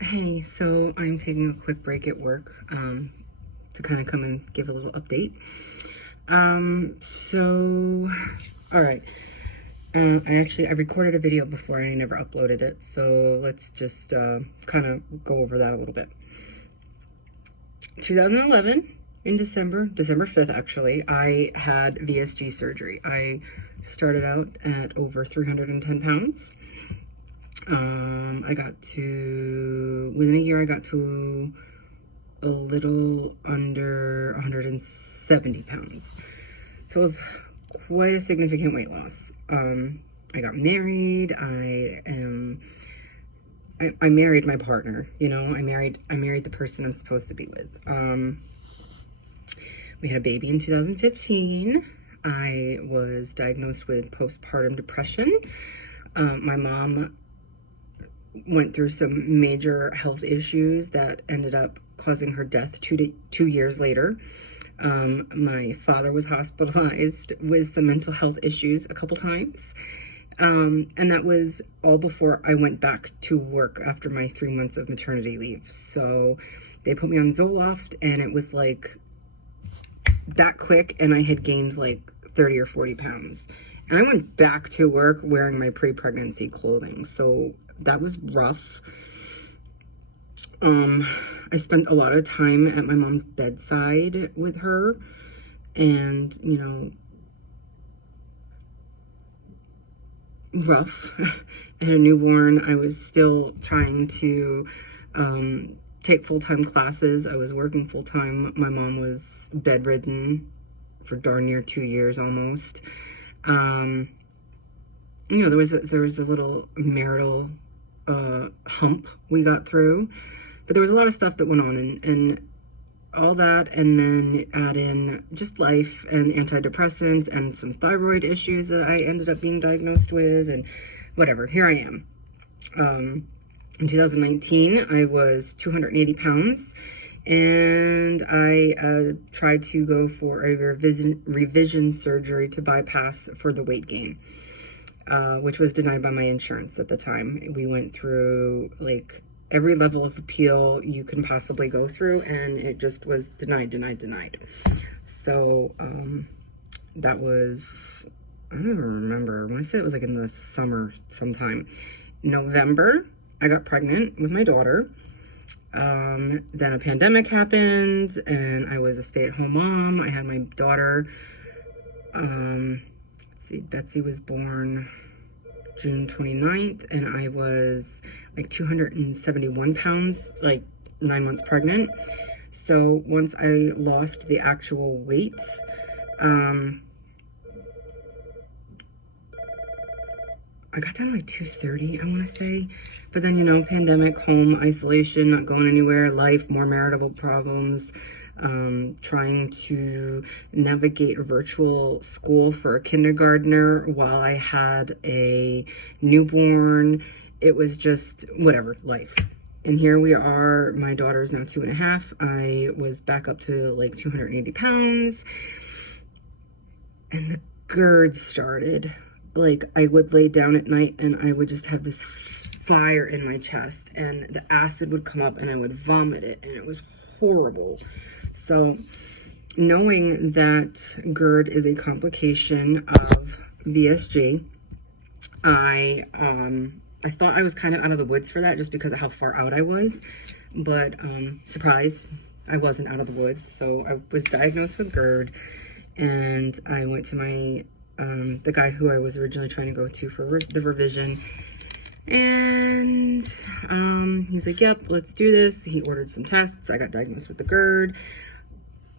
Hey, so I'm taking a quick break at work to kind of come and give a little update. All right. I recorded a video before and I never uploaded it, so let's just kind of go over that a little bit. 2011, in December 5th actually, I had VSG surgery. I started out at over 310 pounds. Within a year, I got to a little under 170 pounds. So it was quite a significant weight loss. I got married. I married my partner, I married the person I'm supposed to be with. We had a baby in 2015. I was diagnosed with postpartum depression. My mom went through some major health issues that ended up causing her death 2 years later. My father was hospitalized with some mental health issues a couple times. And that was all before I went back to work after my 3 months of maternity leave. So they put me on Zoloft, and it was like that quick, and I had gained like 30 or 40 pounds. And I went back to work wearing my pre-pregnancy clothing. So that was rough. I spent a lot of time at my mom's bedside with her, and rough. I had a newborn. I was still trying to take full-time classes. I was working full-time. My mom was bedridden for darn near 2 years almost. There was a little marital hump we got through, but there was a lot of stuff that went on, and all that, and then add in just life and antidepressants and some thyroid issues that I ended up being diagnosed with, and whatever. Here I am. In 2019, I was 280 pounds, and I tried to go for a revision surgery to bypass for the weight gain, which was denied by my insurance at the time. We went through like every level of appeal you can possibly go through, and it just was denied. So that was, I don't even remember. I want to say it was like in the summer sometime. November, I got pregnant with my daughter. Then a pandemic happened, and I was a stay-at-home mom. I had my daughter. Let's see, Betsy was born June 29th, and I was like 271 pounds, like 9 months pregnant. So once I lost the actual weight, I got down to like 230, I want to say. But then, pandemic, home, isolation, not going anywhere, life, more marital problems, trying to navigate a virtual school for a kindergartner while I had a newborn. It was just whatever, life. And here we are. My daughter is now 2.5. I was back up to like 280 pounds. And the GERD started. Like, I would lay down at night and I would just have this fire in my chest, and the acid would come up and I would vomit it, and it was horrible. So knowing that GERD is a complication of VSG, I thought I was kind of out of the woods for that just because of how far out I was, but surprise, I wasn't out of the woods. So I was diagnosed with GERD, and I went to my the guy who I was originally trying to go to for the revision, and he's like, yep, let's do this. He ordered some tests. I got diagnosed with the GERD.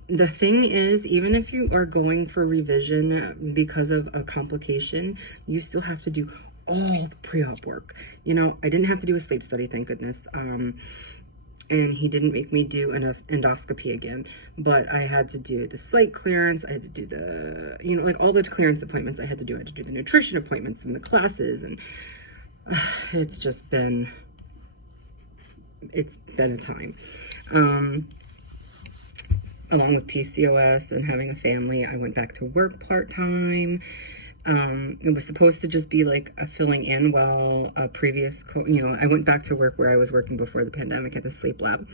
The thing is, even if you are going for revision because of a complication, you still have to do all the pre-op work. I didn't have to do a sleep study, thank goodness. And he didn't make me do an endoscopy again, but I had to do the site clearance. I had to do the, like all the clearance appointments I had to do. I had to do the nutrition appointments and the classes, and it's been a time. Along with PCOS and having a family, I went back to work part-time. It was supposed to just be like a filling in while a previous, I went back to work where I was working before the pandemic at the sleep lab.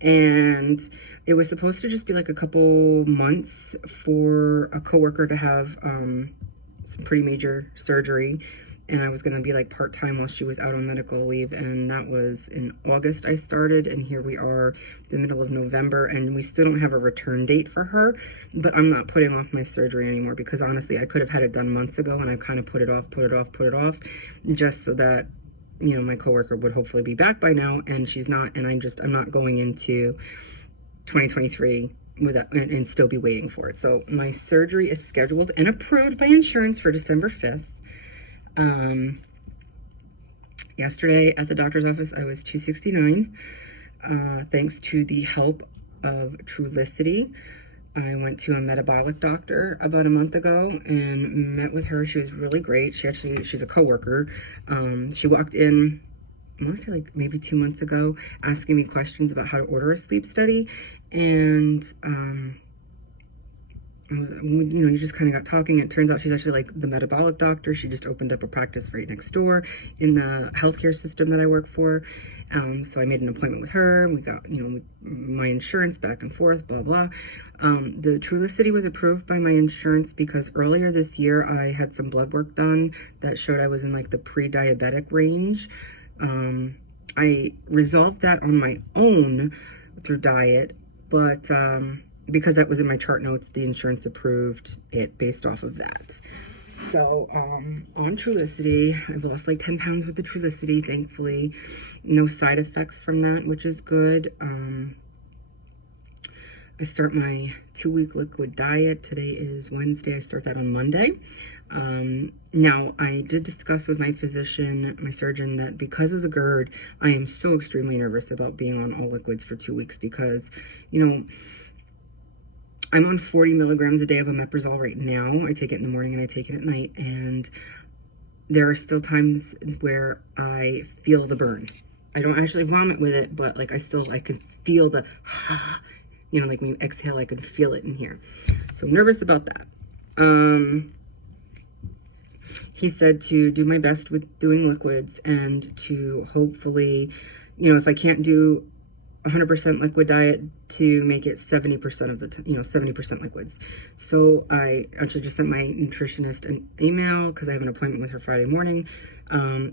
And it was supposed to just be like a couple months for a coworker to have some pretty major surgery. And I was going to be like part-time while she was out on medical leave. And that was in August I started. And here we are, the middle of November. And we still don't have a return date for her. But I'm not putting off my surgery anymore. Because honestly, I could have had it done months ago. And I've kind of put it off. Just so that, my coworker would hopefully be back by now. And she's not. And I'm not going into 2023 with that and still be waiting for it. So my surgery is scheduled and approved by insurance for December 5th. Yesterday at the doctor's office, I was 269, thanks to the help of Trulicity. I went to a metabolic doctor about a month ago and met with her. She was really great. She's a coworker. She walked in, I want to say like maybe 2 months ago, asking me questions about how to order a sleep study. And, you just kind of got talking. It turns out she's actually like the metabolic doctor. She just opened up a practice right next door in the healthcare system that I work for. So I made an appointment with her. We got, my insurance back and forth, blah, blah. The Trulicity was approved by my insurance because earlier this year I had some blood work done that showed I was in like the pre-diabetic range. I resolved that on my own through diet, but, because that was in my chart notes, the insurance approved it based off of that. So, on Trulicity, I've lost like 10 pounds with the Trulicity, thankfully. No side effects from that, which is good. I start my 2-week liquid diet. Today is Wednesday. I start that on Monday. Now, I did discuss with my physician, my surgeon, that because of the GERD, I am so extremely nervous about being on all liquids for 2 weeks because, I'm on 40 milligrams a day of omeprazole right now. I take it in the morning and I take it at night. And there are still times where I feel the burn. I don't actually vomit with it, but like I can feel the, like when you exhale, I can feel it in here. So I'm nervous about that. He said to do my best with doing liquids and to hopefully, if I can't do 100% liquid diet, to make it 70% of the 70% liquids. So I actually just sent my nutritionist an email because I have an appointment with her Friday morning,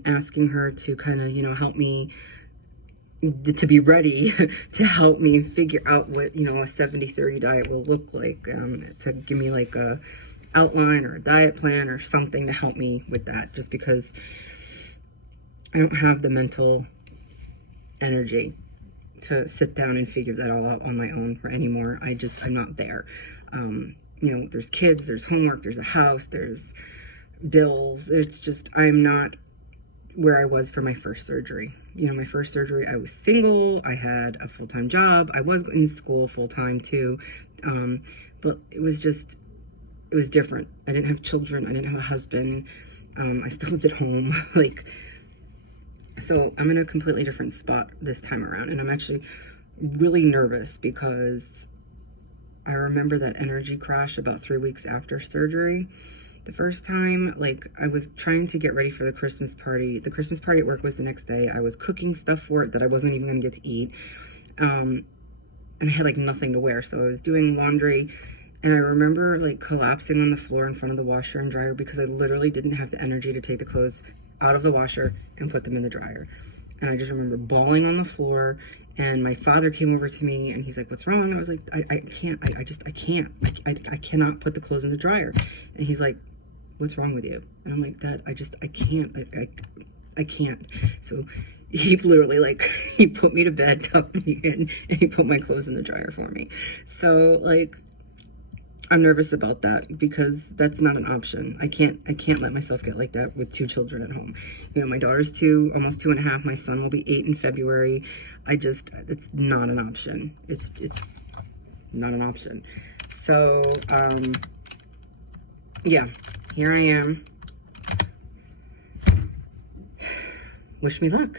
asking her to kind of, help me to be ready to help me figure out what, a 70-30 diet will look like. So give me like a outline or a diet plan or something to help me with that, just because I don't have the mental energy to sit down and figure that all out on my own anymore. I'm not there. There's kids, there's homework, there's a house, there's bills. It's just, I'm not where I was for my first surgery. My first surgery, I was single, I had a full-time job, I was in school full-time too, but it was different. I didn't have children, I didn't have a husband, I still lived at home, so I'm in a completely different spot this time around, and I'm actually really nervous because I remember that energy crash about 3 weeks after surgery. The first time, I was trying to get ready for the Christmas party. The Christmas party at work was the next day. I was cooking stuff for it that I wasn't even going to get to eat, and I had, nothing to wear, so I was doing laundry, and I remember, collapsing on the floor in front of the washer and dryer because I literally didn't have the energy to take the clothes out of the washer and put them in the dryer. And I just remember bawling on the floor, and my father came over to me and he's like, "What's wrong?" I was like, I cannot put the clothes in the dryer. And he's like, "What's wrong with you?" And I'm like, "Dad, I can't. So he literally he put me to bed, tucked me in, and he put my clothes in the dryer for me. So I'm nervous about that because that's not an option. I can't let myself get like that with 2 children at home. My daughter's 2, almost 2.5. My son will be 8 in February. It's not an option. It's not an option. So, yeah, here I am. Wish me luck.